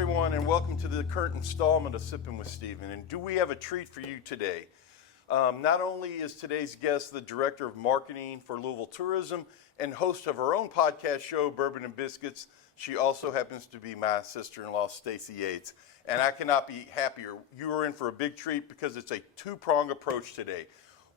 everyone, and welcome to the current installment of Sippin with Stephen. And do we have a treat for you today? Not only is today's guest the Director of Marketing for Louisville Tourism and host of her own podcast show, Bourbon and Biscuits, she also happens to be my sister-in-law, Stacey Yates. And I cannot be happier. You are in for a big treat because it's a two-prong approach today.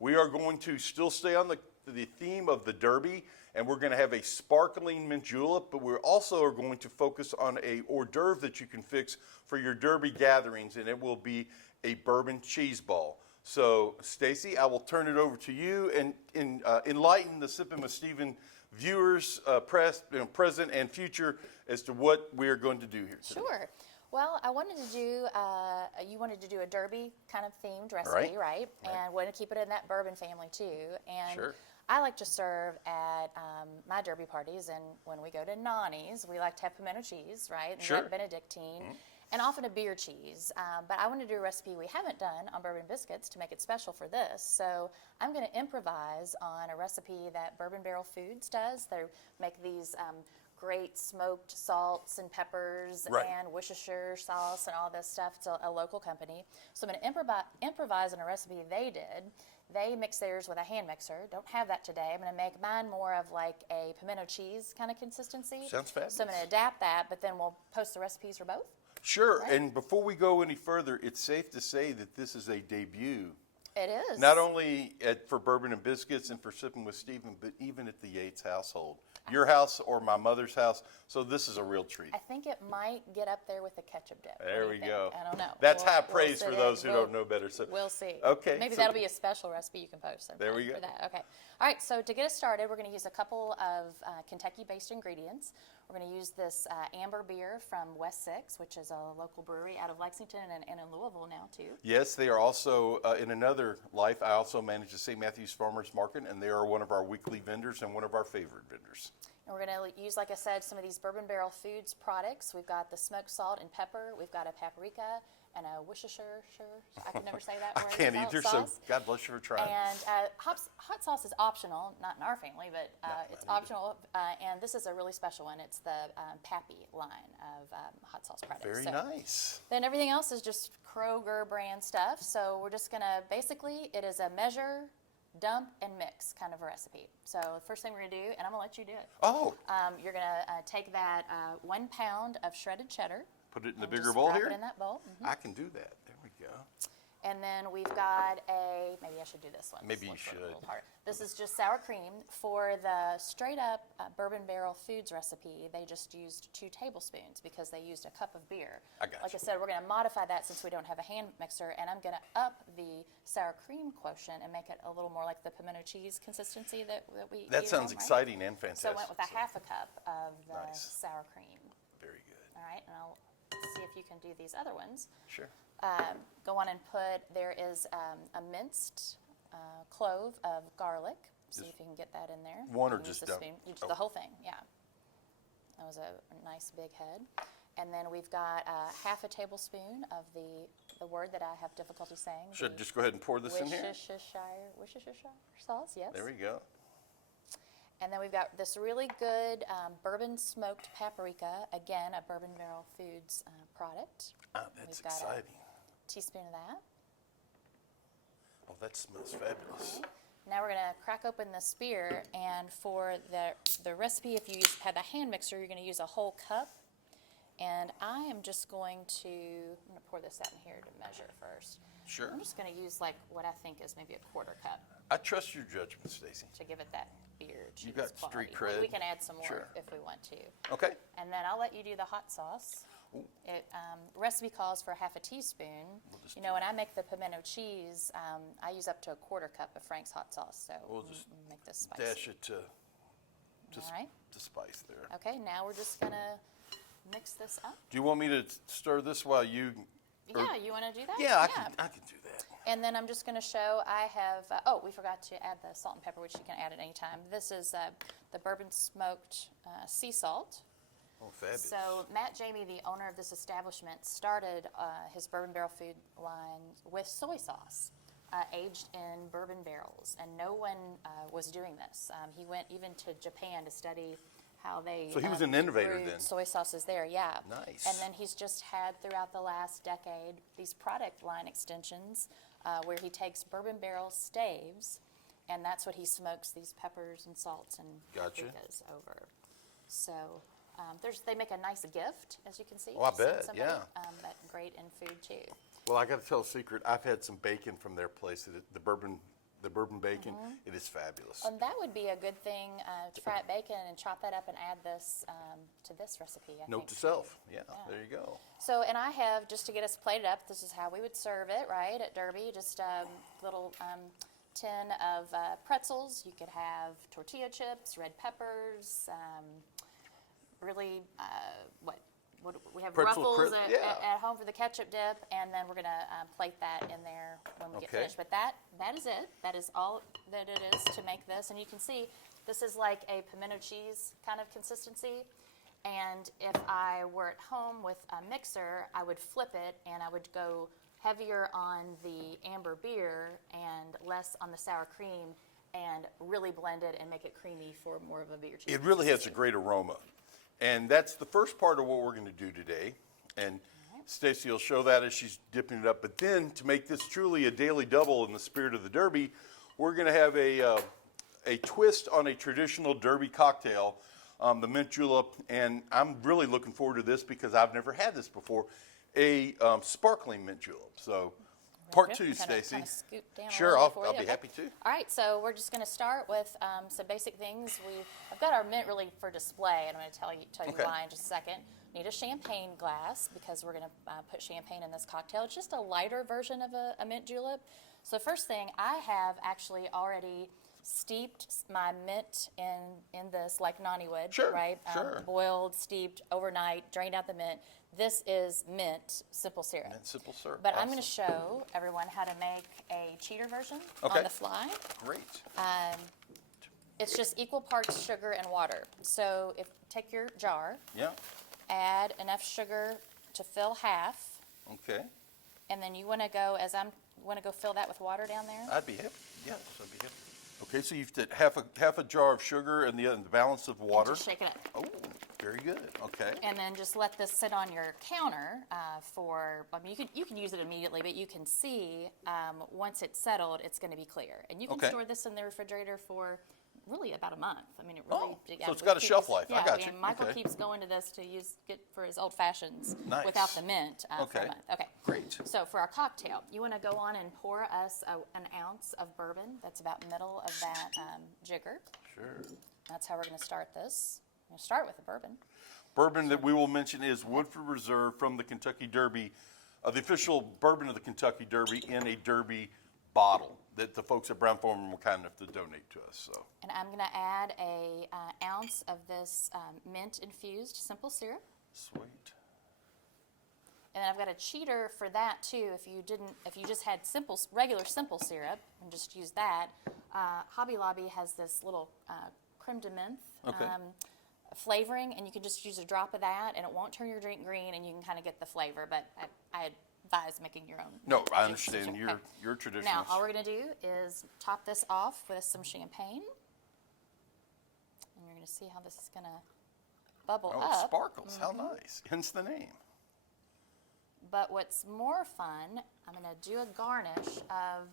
We are going to still stay on the theme of the Derby, and we're going to have a sparkling mint julep, but we also are going to focus on a hors d'oeuvre that you can fix for your Derby gatherings, and it will be a bourbon cheese ball. So, Stacey, I will turn it over to you and enlighten the Sippin' with Stephen viewers, present and future, as to what we are going to do here today. Sure. Well, I wanted to do, you wanted to do a Derby kind of themed recipe, right? And wanted to keep it in that bourbon family too. And sure. I like to serve at my Derby parties, and when we go to Nani's, we like to have pimento cheese, right? And Sure. that Benedictine, and often a beer cheese. But I want to do a recipe we haven't done on bourbon biscuits to make it special for this. So I'm going to improvise on a recipe that Bourbon Barrel Foods does. They make these great smoked salts and peppers and Worcestershire sauce and all this stuff. It's a local company. So I'm going to improvise on a recipe they did. They mix theirs with a hand mixer. Don't have that today. I'm going to make mine more of like a pimento cheese kind of consistency. Sounds fabulous. So I'm going to adapt that, but then we'll post the recipes for both. Sure, and before we go any further, it's safe to say that this is a debut. It is. Not only for Bourbon and Biscuits and for Sippin' with Stephen, but even at the Yates household. Your house or my mother's house. So this is a real treat. I think it might get up there with the ketchup dip. There we go. I don't know. That's high praise for those who don't know better. So we'll see. Okay. Maybe that'll be a special recipe you can post sometime. There we go. For that. Okay. All right. So to get us started, we're going to use a couple of Kentucky-based ingredients. We're going to use this amber beer from West Six, which is a local brewery out of Lexington and in Louisville now too. Yes, they are also in another life. I also manage the St. Matthew's Farmers Market, and they are one of our weekly vendors and one of our favorite vendors. And we're going to use, like I said, some of these Bourbon Barrel Foods products. We've got the smoked salt and pepper. We've got a paprika and a Worcestershire. I can never say that word. I can't either, sauce. so God bless you for trying. And hot sauce is optional, not in our family, but it's optional. And this is a really special one. It's the Pappy line of hot sauce products. Very nice. Then everything else is just Kroger brand stuff. So we're just going to, basically, it is a measure, dump, and mix kind of a recipe. So the first thing we're going to do, and I'm going to let you do it. Oh. You're going to take that 1 pound of shredded cheddar. Put it in the bigger bowl here? Drop it in that bowl. Mm-hmm. I can do that. There we go. And then we've got maybe I should do this one. Maybe you should. This is just sour cream. For the straight up Bourbon Barrel Foods recipe, they just used 2 tablespoons because they used a cup of beer. I got Like I said, we're going to modify that since we don't have a hand mixer, and I'm going to up the sour cream quotient and make it a little more like the pimento cheese consistency that we That sounds exciting and fantastic. So I went with a half a cup of the sour cream. Very good. All right, and I'll see if you can do these other ones. Sure. Go on and there is a minced clove of garlic. See if you can get that in there. One or just the spoon. The whole thing, yeah. That was a nice big head. And then we've got half a tablespoon of the word that I have difficulty saying. Should just go ahead and pour this in here? Worcestershire sauce, yes. There we go. And then we've got this really good bourbon smoked paprika, again, a Bourbon Barrel Foods product. That's exciting. Teaspoon of that. Oh, that smells fabulous. Okay. Now we're going to crack open the spear, and for the recipe, if you have a hand mixer, you're going to use a whole cup. And I am just going to pour this out in here to measure first. Sure. I'm just going to use like what I think is maybe a quarter cup. I trust your judgment, Stacey. To give it that beer cheese You got quality. street cred. We can add some more if we want to. Okay. And then I'll let you do the hot sauce. Recipe calls for half a teaspoon. When I make the pimento cheese, I use up to a quarter cup of Frank's hot sauce. So we'll just make this spicy. Dash it to right. spice there. Okay, now we're just going to mix this up. Do you want me to stir this while you... Yeah, you want to do that? Yeah, I can do that. And then I'm just going to show I have, we forgot to add the salt and pepper, which you can add at any time. This is the bourbon smoked sea salt. Oh, fabulous. So Matt Jamie, the owner of this establishment, started his Bourbon Barrel Food line with soy sauce, aged in bourbon barrels, and no one was doing this. He went even to Japan to study how they So he was an innovator brewed then. soy sauces there, yeah. Nice. And then he's just had throughout the last decade these product line extensions where he takes bourbon barrel staves, and that's what he smokes these peppers and salts and Gotcha. paprikas over. So they make a nice gift, as you can see. Oh, I to send bet, somebody, yeah. But great in food too. Well, I got to tell a secret. I've had some bacon from their place, the bourbon bacon. It is fabulous. And that would be a good thing to fry up bacon and chop that up and add this to this recipe. I Note think, to too. self. Yeah, there you go. So, and I have, just to get us plated up, this is how we would serve it, right, at Derby. Just a little tin of pretzels. You could have tortilla chips, red peppers, really, what we have Pretzel Ruffles yeah. at home for the ketchup dip, and then we're going to plate that in there when we get Okay. finished. But that is it. That is all that it is to make this. And you can see this is like a pimento cheese kind of consistency. And if I were at home with a mixer, I would flip it and I would go heavier on the amber beer and less on the sour cream and really blend it and make it creamy for more of a beer cheese. It really has a great aroma. And that's the first part of what we're going to do today. And Stacey will show that as she's dipping it up. But then to make this truly a daily double in the spirit of the Derby, we're going to have a twist on a traditional Derby cocktail, the mint julep. And I'm really looking forward to this because I've never had this before, a sparkling mint julep. So part two, Stacey. Scoop down a Sure, little I'll bit for you. be happy to. All right, so we're just going to start with some basic things. I've got our mint really for display, and I'm going to tell you Okay. why in just a second. Need a champagne glass because we're going to put champagne in this cocktail. It's just a lighter version of a mint julep. So first thing, I have actually already steeped my mint in this like Nani would, Sure, right? sure. Boiled, steeped overnight, drained out the mint. This is mint simple syrup. Mint simple syrup. But I'm going to Awesome. show everyone how to make a cheater version Okay. on the fly. Great. It's just equal parts sugar and water. So take your jar, Yeah. add enough sugar to fill half, Okay. and then you want to go fill that with water down there. I'd be happy. Yes, I'd be happy. Okay, so you've did half a jar of sugar and the balance of water. And just shake it up. Oh, very good. Okay. And then just let this sit on your counter you can use it immediately, but you can see once it's settled, it's going to be clear. And you can Okay. store this in the refrigerator for really about a month. I mean, it really. Oh, yeah, so it's we got a keep shelf this- life. I Yeah, got you. Michael Okay. keeps going to this to get for his old fashions Nice. without the mint for Okay. a month. Okay. Great. So for our cocktail, you want to go on and pour us an ounce of bourbon. That's about middle of that jigger. Sure. That's how we're going to start this. I'm going to start with the bourbon. Bourbon that we will mention is Woodford Reserve from the Kentucky Derby, the official bourbon of the Kentucky Derby in a Derby bottle that the folks at Brown-Forman were kind enough to donate to us. So And I'm going to add a ounce of this mint infused simple syrup. sweet. And then I've got a cheater for that too. If you just had regular simple syrup and just use that, Hobby Lobby has this little creme de menthe Okay. flavoring, and you can just use a drop of that, and it won't turn your drink green, and you can kind of get the flavor. But I advise making your own. No, I drink understand. system. You're Okay. you're traditionalist. Now, all we're going to do is top this off with some champagne. And you're going to see how this is going to bubble Oh, up. it sparkles. How nice. Hence the name. But what's more fun, I'm going to do a garnish of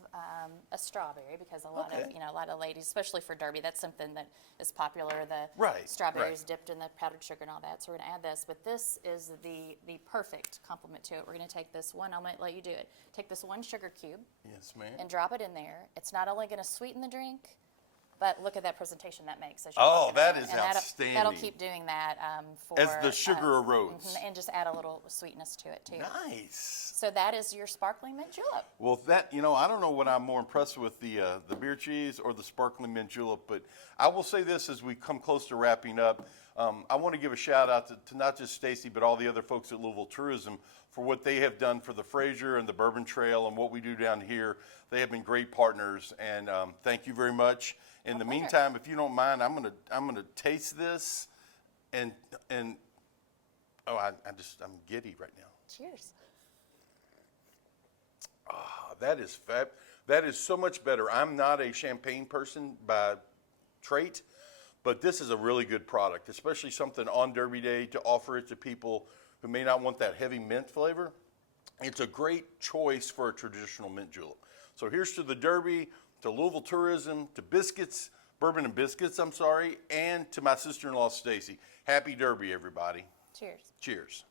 a strawberry because a lot Okay. of ladies, especially for Derby, that's something that is popular. The Right, strawberries right. dipped in the powdered sugar and all that. So we're going to add this. But this is the perfect complement to it. We're going to take this one. I'll let you do it. Take this one sugar cube Yes, ma'am. and drop it in there. It's not only going to sweeten the drink, but look at that presentation that makes. As Oh, you're that walking is around. And outstanding. That'll keep doing that for As the sugar erodes. and just add a little sweetness to it too. Nice. So that is your sparkling mint julep. Well, I don't know what I'm more impressed with, the beer cheese or the sparkling mint julep, but I will say this as we come close to wrapping up. I want to give a shout out to not just Stacey, but all the other folks at Louisville Tourism for what they have done for the Fraser and the Bourbon Trail and what we do down here. They have been great partners, and thank you very much. In the pleasure. meantime, if you don't mind, I'm gonna taste this, and I'm giddy right now. Cheers. That is That is so much better. I'm not a champagne person by trait, But this is a really good product, especially something on Derby Day to offer it to people who may not want that heavy mint flavor. It's a great choice for a traditional mint julep. So here's to the Derby, to Louisville tourism, to biscuits, bourbon and biscuits, I'm sorry, and to my sister-in-law, Stacey. Happy Derby, everybody. Cheers. Cheers.